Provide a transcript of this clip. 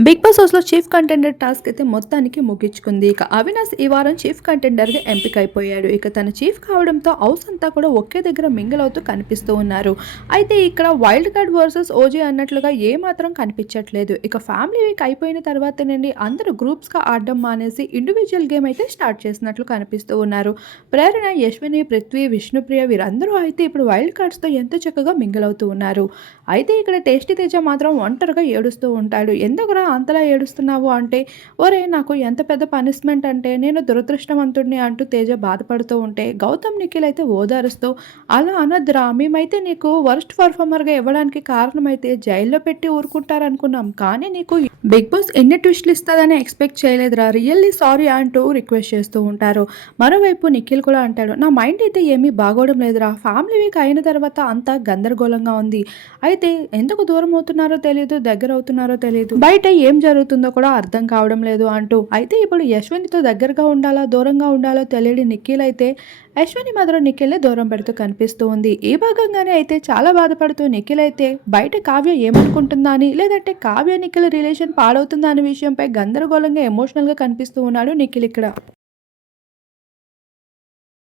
Big boss హౌస్‌లో chief contender task అయితే మొత్తానికి ముగించుకుంది. ఇక అవినాష్ ఈ వారం చీఫ్ కంటెండర్‌గా ఎంపికైపోయాడు. ఇక తను చీఫ్ కావడంతో హౌస్ అంతా కూడా ఒకే దగ్గర మింగిల్ అవుతూ కనిపిస్తూ ఉన్నారు. అయితే ఇక్కడ వైల్డ్ కార్డ్ వర్సెస్ ఓజీ అన్నట్లుగా ఏమాత్రం కనిపించట్లేదు. ఇక ఫ్యామిలీ వీక్ అయిపోయిన తర్వాతేనండి అందరూ గ్రూప్స్‌గా ఆడడం మానేసి ఇండివిడ్యువల్ గేమ్ అయితే స్టార్ట్ చేసినట్లు కనిపిస్తూ ఉన్నారు. ప్రేరణ, యశ్విని, పృథ్వీ, విష్ణుప్రియ వీరందరూ అయితే ఇప్పుడు వైల్డ్ కార్డ్స్‌తో ఎంతో చక్కగా మింగిల్ అవుతూ ఉన్నారు. అయితే ఇక్కడ టేస్టీ తేజ మాత్రం ఒంటరిగా ఏడుస్తూ ఉంటాడు. ఎందుకురా అంతలా ఏడుస్తున్నావు అంటే, ఒరేయ్ నాకు ఎంత పెద్ద పనిష్మెంట్ అంటే నేను దురదృష్టవంతుడిని అంటూ తేజ బాధపడుతూ ఉంటే, గౌతమ్, నిఖిల్ అయితే ఓదారుస్తూ అలా అనొద్దురా మేమైతే నీకు వర్స్ట్ పర్ఫార్మర్‌గా ఇవ్వడానికి కారణమైతే జైల్లో పెట్టి ఊరుకుంటారనుకున్నాం. కానీ నీకు బిగ్ బాస్ ఎన్ని ట్విస్టులు ఇస్తదని ఎక్స్‌పెక్ట్ చేయలేదురా. రియల్లీ సారీ అంటూ రిక్వెస్ట్ చేస్తూ ఉంటారు. మరోవైపు నిఖిల్ కూడా అంటాడు, నా మైండ్ అయితే ఏమీ బాగోవడం లేదురా. ఫ్యామిలీ వీక్ అయిన తర్వాత అంతా గందరగోళంగా ఉంది. అయితే ఎందుకు దూరం అవుతున్నారో తెలీదు, దగ్గరవుతున్నారో తెలీదు. బయట ఏం జరుగుతుందో కూడా అర్థం కావడం లేదు అంటూ అయితే ఇప్పుడు యశ్వినితో దగ్గరగా ఉండాలా, దూరంగా ఉండాలో తెలియని నిఖిల్ అయితే యశ్విని మాత్రం నిఖిల్‌ని దూరం పెడుతూ కనిపిస్తూ ఉంది. ఈ భాగంగానే అయితే చాలా బాధపడుతూ నిఖిల్ అయితే బయట కావ్య ఏమనుకుంటుందా అని, లేదంటే కావ్య నిఖిల్ రిలేషన్ పాడవుతుందా అనే విషయంపై గందరగోళంగా ఎమోషనల్‌గా కనిపిస్తూ ఉన్నాడు నిఖిల్ ఇక్కడ.